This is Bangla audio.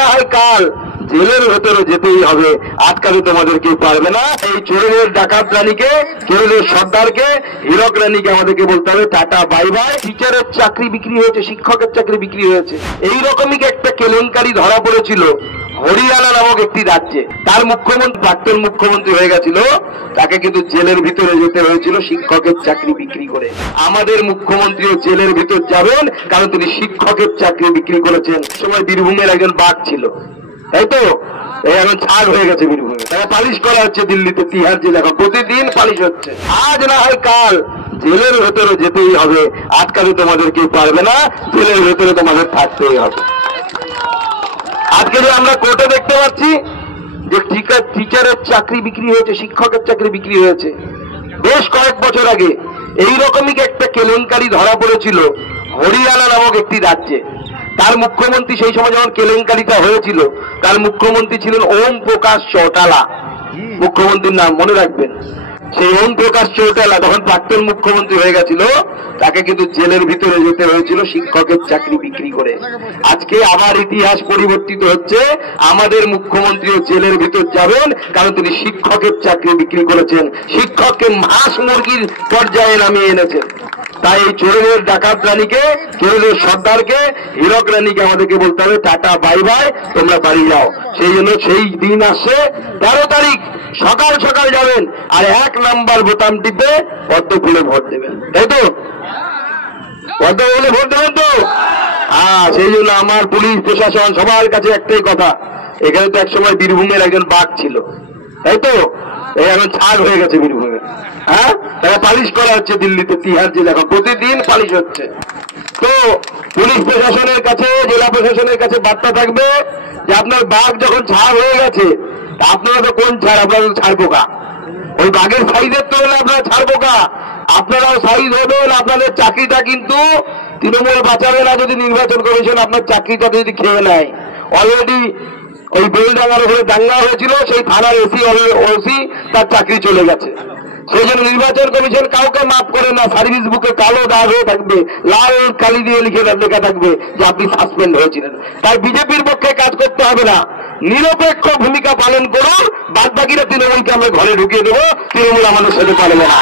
না হয় কাল জেলের ভেতরে যেতেই হবে, আটকাতে তোমাদের কেউ পারবে না। এই চোরের ডাকাত রানীকে, চোরের সর্দারকে, হীরক রানীকে আমাদেরকে বলতে হবে টাটা বাই বাই। টিচারের চাকরি বিক্রি হয়েছে, শিক্ষকের চাকরি বিক্রি হয়েছে। এইরকমই একটা কেলেঙ্কারি ধরা পড়েছিল হরিয়ানা নামক একটি রাজ্যে। তার মুখ্যমন্ত্রী, প্রাক্তন মুখ্যমন্ত্রী হয়ে গেছিল, তাকে কিন্তু জেলের ভিতরে যেতে হয়েছিল শিক্ষকের চাকরি বিক্রি করে। আমাদের মুখ্যমন্ত্রীও জেলের ভিতর যাবেন, কারণ তিনি শিক্ষকের চাকরি বিক্রি করেছেন। সময় বীরভূমের একজন বাঘ ছিল, তাই তো? এই এখন ছাড় হয়ে গেছে বীরভূমে, তারা পালিশ করা হচ্ছে দিল্লিতে, তিহার জেল এখন প্রতিদিন পালিশ হচ্ছে। আজ না হয় কাল জেলের ভেতরে যেতেই হবে, আটকাতে তোমাদের কেউ পারবে না, জেলের ভেতরে তোমাদের থাকতেই হবে। আজকে যে আমরা কোর্টে দেখতে পাচ্ছি যে টিচারের চাকরি বিক্রি হয়েছে, শিক্ষকের চাকরি বিক্রি হয়েছে। বেশ কয়েক বছর আগে এইরকমই একটা কেলেঙ্কারি ধরা পড়েছিল হরিয়ানা নামক একটি রাজ্যে। তার মুখ্যমন্ত্রী, সেই সময় যখন কেলেঙ্কারিটা হয়েছিল, তার মুখ্যমন্ত্রী ছিলেন ওম প্রকাশ চৌটালা। মুখ্যমন্ত্রীর নাম মনে রাখবেন। সেই ওম প্রকাশ চৌটালা যখন প্রাক্তন মুখ্যমন্ত্রী হয়ে গেছিল, তাকে কিন্তু জেলের ভিতরে যেতে হয়েছিল শিক্ষকের চাকরি বিক্রি করে। আজকে আবার ইতিহাস পরিবর্তিত হচ্ছে, আমাদের মুখ্যমন্ত্রীও জেলের ভিতর যাবেন, কারণ তিনি শিক্ষকের চাকরি বিক্রি করেছেন, শিক্ষককে হাঁস মুরগির পর্যায়ে নামিয়ে এনেছেন। তাই এই চোরের ডাকাত রানীকে, চোরের সর্দারকে, হীরক রানীকে আমাদেরকে বলতে হবে টাটা বাই বাই, তোমরা বাড়ি যাও। সেই জন্য সেই দিন আসছে 13 তারিখ সকাল সকাল যাবেন, আর 1 নাম্বার বোতাম টিপে পদ্ম ফুলে ভোট দেবেন, তাই তো? পদ্ম ফুলে ভোট দেবেন তো? সেই জন্য আমার পুলিশ প্রশাসন সবার কাছে একটাই কথা, এখানে তো একসময় বীরভূমের একজন বাঘ ছিল, তাই তো? এই এখন ছাড় হয়ে গেছে বীরভূমে, তারা পালিশ করা হচ্ছে দিল্লিতে, তিহার জেল এখন প্রতিদিন পালিশ হচ্ছে। তো পুলিশ প্রশাসনের কাছে, জেলা প্রশাসনের কাছে বার্তা থাকবে যে আপনার বাঘ যখন ছাড় হয়ে গেছে, আপনারা তো কোন ছাড়, আপনারা তো ছাড় পোকা। ওই বাঘের সাইজের তুলনায় আপনারা ছাড় পোকা, আপনারাও সাইজ হবেন। আপনাদের চাকরিটা কিন্তু তৃণমূল বাঁচাবে না যদি নির্বাচন কমিশন আপনার চাকরিটা যদি খেয়ে নেয়। অলরেডি ওই বেলডাঙ্গার উপরে দাঙ্গা হয়েছিল, সেই থানার ওসি তার চাকরি চলে গেছে। সেই জন্য নির্বাচন কমিশন কাউকে মাফ করে না। সার্ভিস বুকে কালো দাগ হয়ে থাকবে, লাল কালি দিয়ে লেখা থাকবে যে আপনি সাসপেন্ড হয়েছিলেন। তাই বিজেপির পক্ষে কাজ করতে হবে না, নিরপেক্ষ ভূমিকা পালন করুন। বাদ বাকিরা তৃণমূলকে আমরা ঘরে ঢুকিয়ে দেবো, তৃণমূল আমাদের সাথে পারবে না।